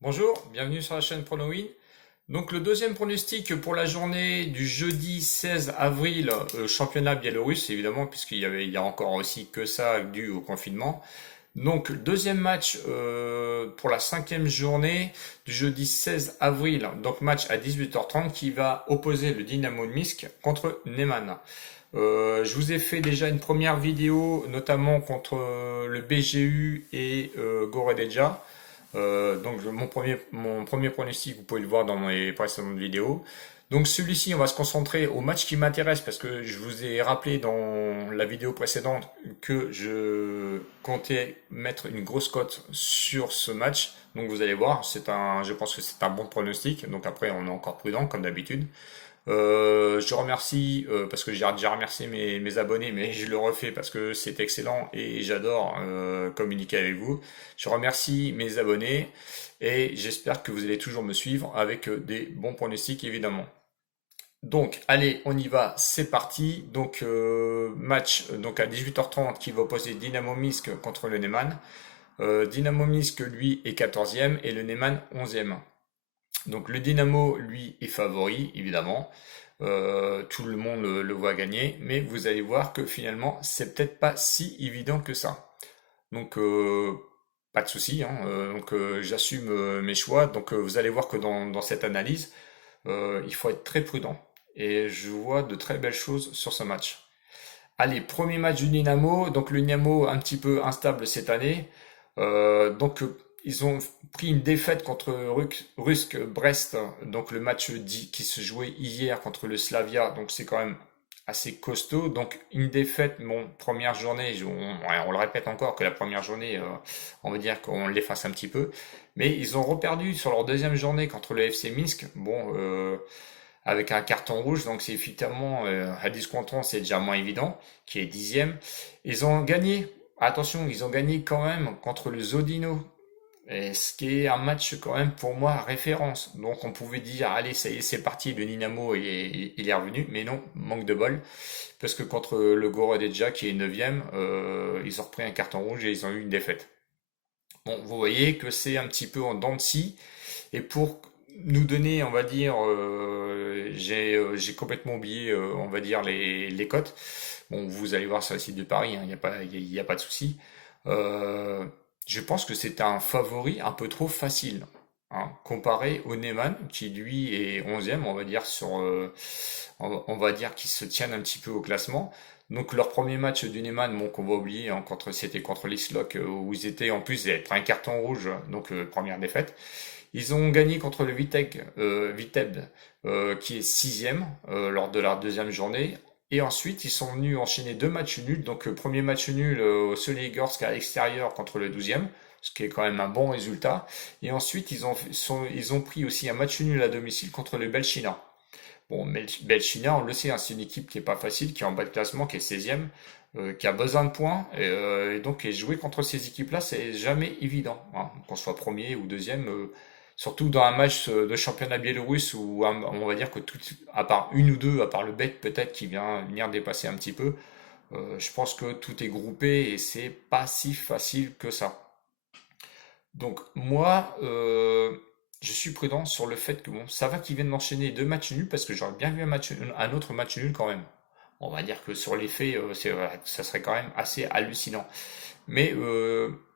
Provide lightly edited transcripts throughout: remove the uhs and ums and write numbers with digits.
Bonjour, bienvenue sur la chaîne PronoWin. Donc le deuxième pronostic pour la journée du jeudi 16 avril, championnat biélorusse évidemment, il y a encore aussi que ça dû au confinement. Donc deuxième match pour la cinquième journée du jeudi 16 avril, donc match à 18h30 qui va opposer le Dynamo de Minsk contre Neman. Je vous ai fait déjà une première vidéo, notamment contre le BGU et Goredeja. Donc mon premier pronostic, vous pouvez le voir dans mes précédentes vidéos. Donc celui-ci, on va se concentrer au match qui m'intéresse parce que je vous ai rappelé dans la vidéo précédente que je comptais mettre une grosse cote sur ce match. Donc vous allez voir, je pense que c'est un bon pronostic. Donc après, on est encore prudent comme d'habitude. Je remercie, parce que j'ai déjà remercié mes abonnés, mais je le refais parce que c'est excellent et j'adore communiquer avec vous. Je remercie mes abonnés et j'espère que vous allez toujours me suivre avec des bons pronostics évidemment. Donc, allez, on y va, c'est parti. Donc, match donc à 18h30 qui va opposer Dynamo Minsk contre le Neman. Dynamo Minsk, lui, est 14e et le Neman 11e. Donc le Dynamo, lui, est favori, évidemment. Tout le monde le voit gagner, mais vous allez voir que finalement, c'est peut-être pas si évident que ça. Donc, pas de souci, hein. J'assume mes choix. Donc, vous allez voir que dans cette analyse, il faut être très prudent. Et je vois de très belles choses sur ce match. Allez, premier match du Dynamo. Donc le Dynamo un petit peu instable cette année. Ils ont pris une défaite contre Rusk Brest. Donc le match qui se jouait hier contre le Slavia. Donc c'est quand même assez costaud. Donc une défaite, bon, première journée, on le répète encore que la première journée, on va dire qu'on l'efface un petit peu. Mais ils ont reperdu sur leur deuxième journée contre le FC Minsk. Bon, avec un carton rouge, donc c'est effectivement à 10 contre 11, c'est déjà moins évident, qui est dixième. Ils ont gagné, attention, ils ont gagné quand même contre le Zodino, et ce qui est un match quand même pour moi référence. Donc on pouvait dire, allez, ça y est, c'est parti, le Dynamo il est revenu, mais non, manque de bol, parce que contre le Gorodetja qui est neuvième, ils ont repris un carton rouge et ils ont eu une défaite. Bon, vous voyez que c'est un petit peu en dents de scie. Et pour nous donner, on va dire, j'ai complètement oublié, on va dire, les cotes. Bon, vous allez voir sur le site de Paris, il n'y a pas, y a pas de souci. Euh, je pense que c'est un favori un peu trop facile, hein, comparé au Neyman, qui lui est 11e, on va dire, on va dire qu'ils se tiennent un petit peu au classement. Donc leur premier match du Neyman, bon, qu'on va oublier, hein, c'était contre l'Isloc, où ils étaient, en plus, ils avaient pris un carton rouge, donc première défaite. Ils ont gagné contre le Viteb, qui est sixième lors de leur deuxième journée. Et ensuite, ils sont venus enchaîner deux matchs nuls. Donc, premier match nul au Soligorsk à l'extérieur contre le douzième, ce qui est quand même un bon résultat. Et ensuite, ils ont pris aussi un match nul à domicile contre le Belchina. Bon, Belchina, on le sait, hein, c'est une équipe qui est pas facile, qui est en bas de classement, qui est 16e, qui a besoin de points. Et donc, et jouer contre ces équipes-là, c'est jamais évident, hein, qu'on soit premier ou deuxième. Surtout dans un match de championnat biélorusse où on va dire que tout, à part une ou deux, à part le bet peut-être qui vient venir dépasser un petit peu, je pense que tout est groupé et c'est pas si facile que ça. Donc moi, je suis prudent sur le fait que bon, ça va qu'ils viennent d'enchaîner deux matchs nuls parce que j'aurais bien vu un autre match nul quand même. On va dire que sur les faits, ça serait quand même assez hallucinant. Mais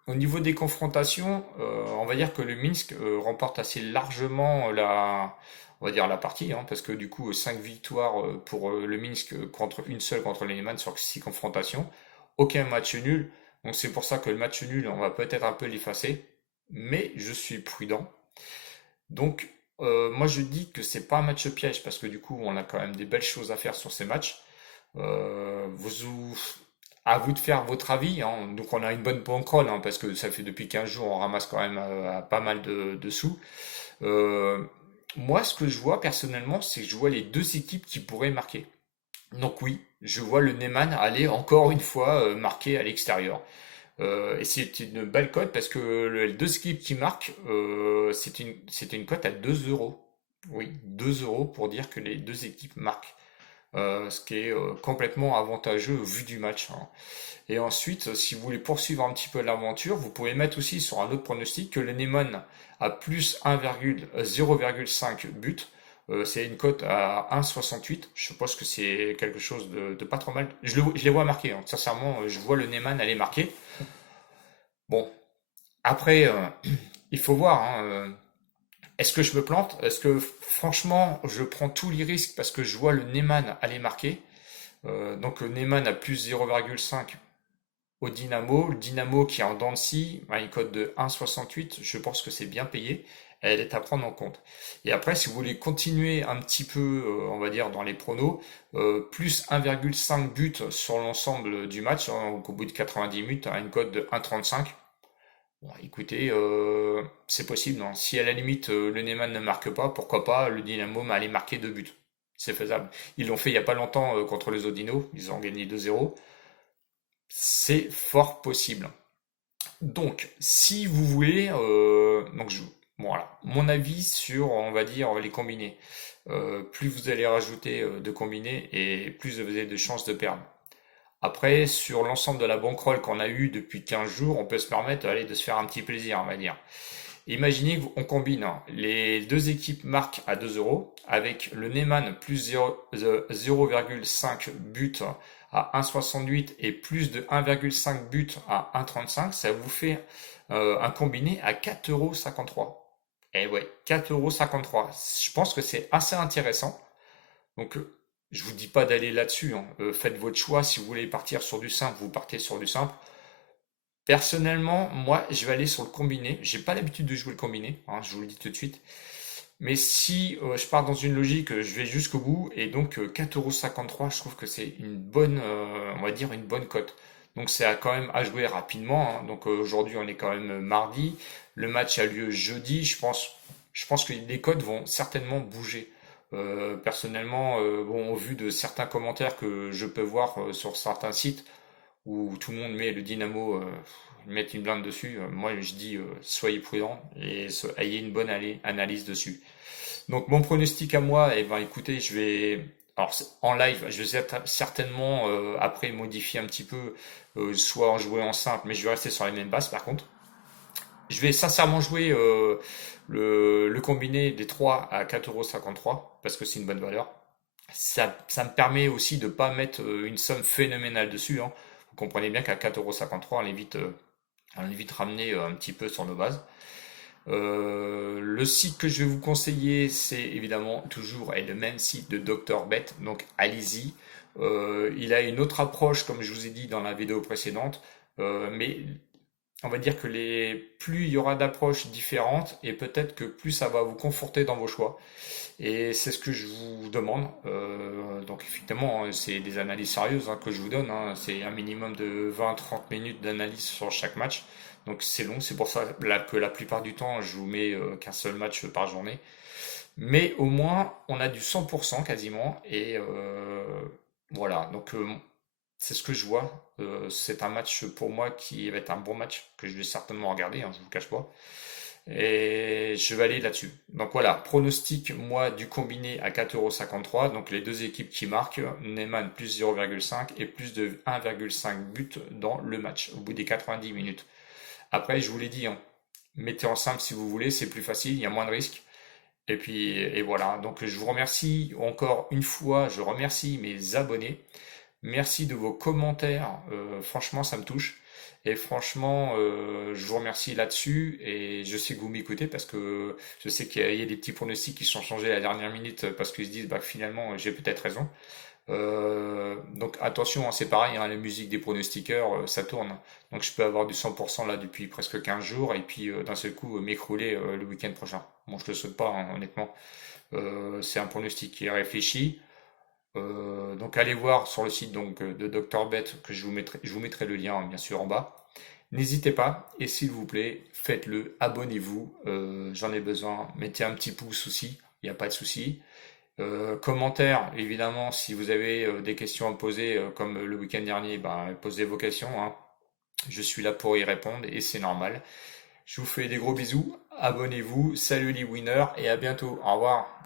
au niveau des confrontations, on va dire que le Minsk remporte assez largement on va dire la partie, hein, parce que du coup, 5 victoires pour le Minsk contre une seule contre les Neyman sur 6 confrontations. Aucun match nul. Donc c'est pour ça que le match nul, on va peut-être un peu l'effacer. Mais je suis prudent. Donc moi je dis que c'est pas un match piège parce que du coup on a quand même des belles choses à faire sur ces matchs. Vous, à vous de faire votre avis, hein. Donc on a une bonne bankroll, hein, parce que ça fait depuis 15 jours, on ramasse quand même pas mal de sous. Euh, Moi, ce que je vois personnellement, c'est que je vois les deux équipes qui pourraient marquer. Donc oui, je vois le Neyman aller encore une fois marquer à l'extérieur. Et c'est une belle cote parce que les deux équipes qui marquent, c'était une cote à 2 euros. Oui, 2 euros pour dire que les deux équipes marquent. ce qui est complètement avantageux au vu du match, hein. Et ensuite, si vous voulez poursuivre un petit peu l'aventure, vous pouvez mettre aussi sur un autre pronostic que le Neyman a plus 0,5 but. C'est une cote à 1,68. Je pense que c'est quelque chose de pas trop mal. Je les vois marquer, hein. Sincèrement, je vois le Neyman aller marquer. Bon, après, il faut voir, hein, est-ce que je me plante? Est-ce que franchement, je prends tous les risques parce que je vois le Neyman aller marquer? Donc le Neyman a plus 0,5 au Dynamo. Le Dynamo qui est en dents de scie a une cote de 1,68. Je pense que c'est bien payé. Elle est à prendre en compte. Et après, si vous voulez continuer un petit peu, on va dire, dans les pronos, plus 1,5 but sur l'ensemble du match, hein, donc au bout de 90 minutes, à une cote de 1,35. Bon, écoutez, c'est possible, hein. Si à la limite le Neyman ne marque pas, pourquoi pas le Dynamo aller marquer 2 buts. C'est faisable. Ils l'ont fait il n'y a pas longtemps contre les Odinos. Ils ont gagné 2-0. C'est fort possible. Donc, si vous voulez, bon, voilà, mon avis sur, on va dire, les combinés. Plus vous allez rajouter de combinés et plus vous avez de chances de perdre. Après, sur l'ensemble de la bankroll qu'on a eu depuis 15 jours, on peut se permettre allez, de se faire un petit plaisir, on va dire. Imaginez qu'on combine, hein, les deux équipes marquent à 2 euros avec le Neyman plus 0,5 but à 1,68 et plus de 1,5 but à 1,35. Ça vous fait un combiné à 4,53 €. Et ouais, 4,53 €. Je pense que c'est assez intéressant. Donc, je vous dis pas d'aller là-dessus, hein. Faites votre choix. Si vous voulez partir sur du simple, vous partez sur du simple. Personnellement, moi, je vais aller sur le combiné. J'ai pas l'habitude de jouer le combiné, hein, je vous le dis tout de suite. Mais si je pars dans une logique, je vais jusqu'au bout. Et donc 4,53 €, je trouve que c'est une bonne, on va dire une bonne cote. Donc c'est quand même à jouer rapidement, hein. Donc aujourd'hui, on est quand même mardi. Le match a lieu jeudi. Je pense que les cotes vont certainement bouger. Personnellement, bon, au vu de certains commentaires que je peux voir sur certains sites, où tout le monde met le Dynamo, mettre une blinde dessus. Moi, je dis soyez prudents et ayez une bonne analyse dessus. Donc, mon pronostic à moi, eh ben, écoutez, alors en live, je vais certainement après modifier un petit peu, soit en jouer en simple, mais je vais rester sur les mêmes bases par contre. Je vais sincèrement jouer le combiné des 3 à 4,53 € parce que c'est une bonne valeur. Ça me permet aussi de ne pas mettre une somme phénoménale dessus, hein. Vous comprenez bien qu'à 4,53 € on est vite ramené un petit peu sur nos bases. Le site que je vais vous conseiller, c'est évidemment toujours le même site de Dr Bet, donc allez-y. Il a une autre approche, comme je vous ai dit dans la vidéo précédente, mais on va dire que plus il y aura d'approches différentes et peut-être que plus ça va vous conforter dans vos choix. Et c'est ce que je vous demande. Donc effectivement, hein, c'est des analyses sérieuses, hein, que je vous donne, hein. C'est un minimum de 20-30 minutes d'analyse sur chaque match. Donc c'est long, c'est pour ça que la plupart du temps, je vous mets qu'un seul match par journée. Mais au moins, on a du 100% quasiment. Et voilà, donc c'est ce que je vois. C'est un match pour moi qui va être un bon match que je vais certainement regarder, hein, je ne vous le cache pas. Et je vais aller là-dessus. Donc voilà, pronostic, moi, du combiné à 4,53 €. Donc les deux équipes qui marquent, Neyman plus 0,5 et plus de 1,5 but dans le match au bout des 90 minutes. Après, je vous l'ai dit, hein, mettez en simple si vous voulez, c'est plus facile, il y a moins de risques. Et puis, et voilà. Donc je vous remercie encore une fois, je remercie mes abonnés. Merci de vos commentaires. Franchement, ça me touche. Et franchement, je vous remercie là-dessus. Et je sais que vous m'écoutez parce que je sais qu'il y a des petits pronostics qui sont changés à la dernière minute parce qu'ils se disent bah, finalement j'ai peut-être raison. Donc attention, hein, c'est pareil, hein, la musique des pronostiqueurs, ça tourne. Donc je peux avoir du 100% là depuis presque 15 jours et puis d'un seul coup m'écrouler le week-end prochain. Bon, je ne le souhaite pas, hein, honnêtement. C'est un pronostic qui est réfléchi. Donc allez voir sur le site donc, de Dr Bet que je vous mettrai le lien, hein, bien sûr en bas. N'hésitez pas et s'il vous plaît, faites-le, abonnez-vous, j'en ai besoin. Mettez un petit pouce aussi, il n'y a pas de souci. Commentaires, évidemment, si vous avez des questions à poser, comme le week-end dernier, ben, posez vos questions, hein. Je suis là pour y répondre et c'est normal. Je vous fais des gros bisous, abonnez-vous, salut les winners et à bientôt. Au revoir.